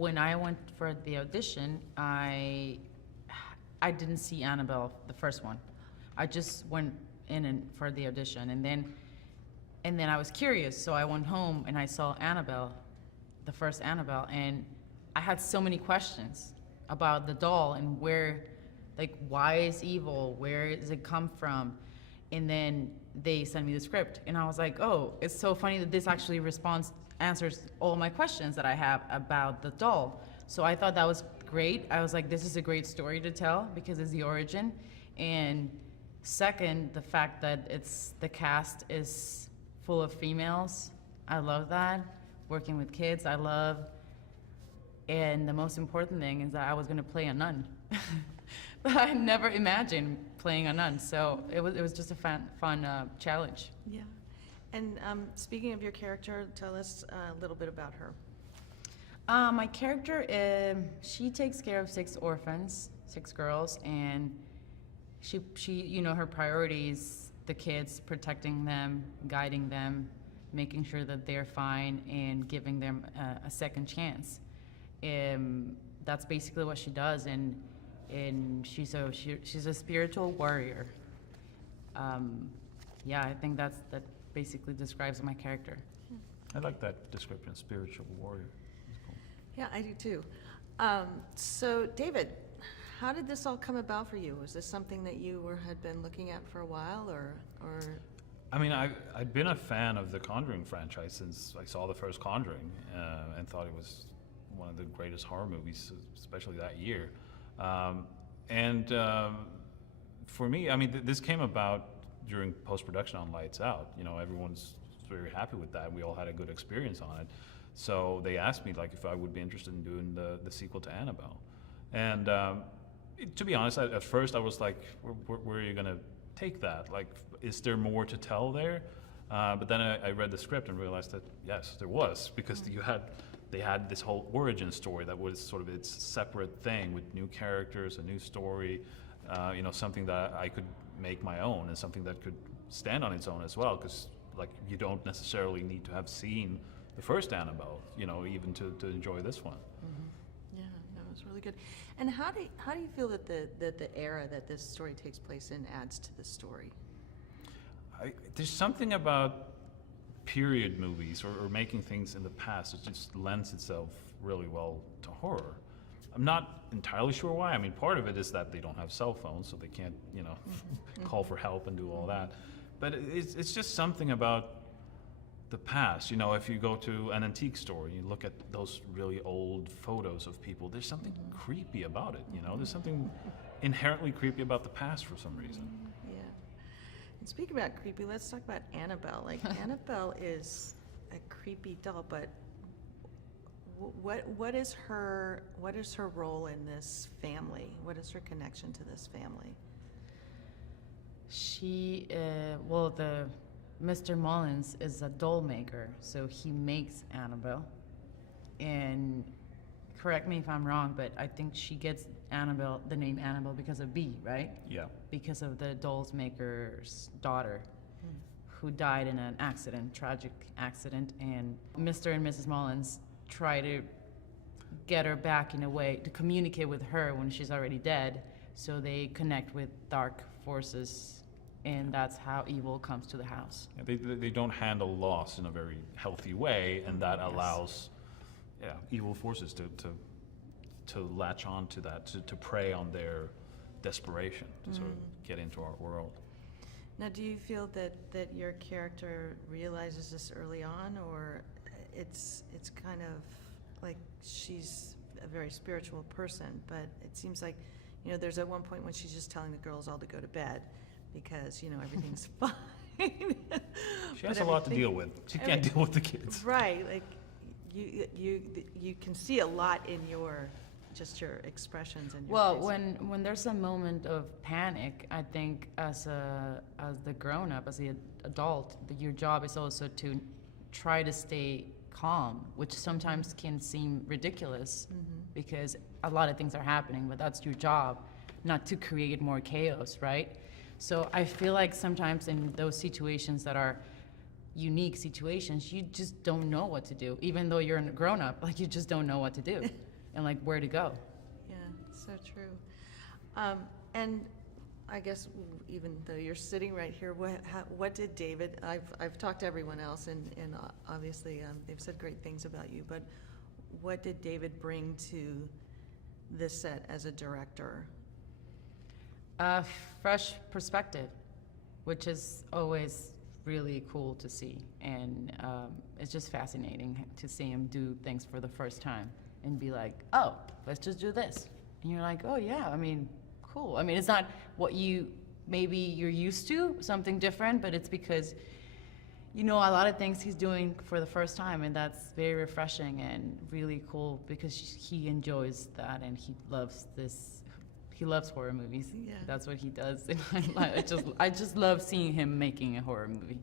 when I went for the audition, I didn't see Annabelle, the first one. I just went in and for the audition, and then I was curious, so I went home and I saw Annabelle, the first Annabelle, and I had so many questions about the doll and where, like, why is evil? Where does it come from? And then they sent me the script, and I was like, oh, it's so funny that this actually answers all my questions that I have about the doll. So I thought that was great. I was like, this is a great story to tell because it's the origin. And second, the fact that the cast is full of females. I love that. Working with kids, I love. And the most important thing is that I was going to play a nun. But I never imagined playing a nun, so it was just a fun challenge. Yeah. And speaking of your character, tell us a little bit about her. My character, she takes care of 6 orphans, 6 girls, and she her priorities, the kids, protecting them, guiding them, making sure that they're fine, and giving them a second chance. That's basically what she does, and she's a spiritual warrior. Yeah, I think that basically describes my character. I like that description, spiritual warrior. That's cool. Yeah, I do too. So, David, how did this all come about for you? Was this something that you had been looking at for a while, or? I mean, I'd been a fan of the Conjuring franchise since I saw the first Conjuring, and thought it was one of the greatest horror movies, especially that year. For me, I mean, this came about during post-production on Lights Out. Everyone's very happy with that. We all had a good experience on it. So they asked me, like, if I would be interested in doing the sequel to Annabelle. And to be honest, at first I was like, where are you going to take that? Like, is there more to tell there? But then I read the script and realized that, yes, there was, because they had this whole origin story that was sort of its separate thing with new characters, a new story, something that I could make my own and something that could stand on its own as well, because like you don't necessarily need to have seen the first Annabelle, even to enjoy this one. Mm-hmm. Yeah, that was really good. And how do you feel that the era that this story takes place in adds to the story? There's something about period movies or making things in the past, it just lends itself really well to horror. I'm not entirely sure why. I mean, part of it is that they don't have cell phones, so they can't, call for help and do all that. But it's just something about the past. If you go to an antique store, you look at those really old photos of people, there's something creepy about it, There's something inherently creepy about the past for some reason. And speaking about creepy, let's talk about Annabelle. Like, Annabelle is a creepy doll, but what is her role in this family? What is her connection to this family? She, the Mr. Mullins is a doll maker, so he makes Annabelle. And correct me if I'm wrong, but I think she gets the name Annabelle because of B, right? Yeah. Because of the dolls maker's daughter who died in an tragic accident, and Mr. and Mrs. Mullins try to get her back in a way to communicate with her when she's already dead, so they connect with dark forces, and that's how evil comes to the house. Yeah, they don't handle loss in a very healthy way, and that allows evil forces to latch on to that, to prey on their desperation, to sort of get into our world. Now, do you feel that your character realizes this early on, or it's kind of like she's a very spiritual person, but it seems like, there's at one point when she's just telling the girls all to go to bed because, everything's fine. She has a lot to deal with. She can't deal with the kids. Right, like you can see a lot in your expressions and your face. when there's a moment of panic, I think as the grown-up, as the adult, your job is also to try to stay calm, which sometimes can seem ridiculous because a lot of things are happening, but that's your job, not to create more chaos, right? So I feel like sometimes in those situations that are unique situations, you just don't know what to do. Even though you're a grown-up, like, you just don't know what to do. and like where to go. Yeah, so true. And I guess even though you're sitting right here, what did David, I've talked to everyone else and obviously they've said great things about you, but what did David bring to this set as a director? A fresh perspective, which is always really cool to see. And it's just fascinating to see him do things for the first time and be like, oh, let's just do this. And you're like, oh yeah, I mean, cool. I mean, it's not what maybe you're used to, something different, but it's because you know a lot of things he's doing for the first time, and that's very refreshing and really cool because he enjoys that and he loves this. He loves horror movies. Yeah. That's what he does. And I just love seeing him making a horror movie.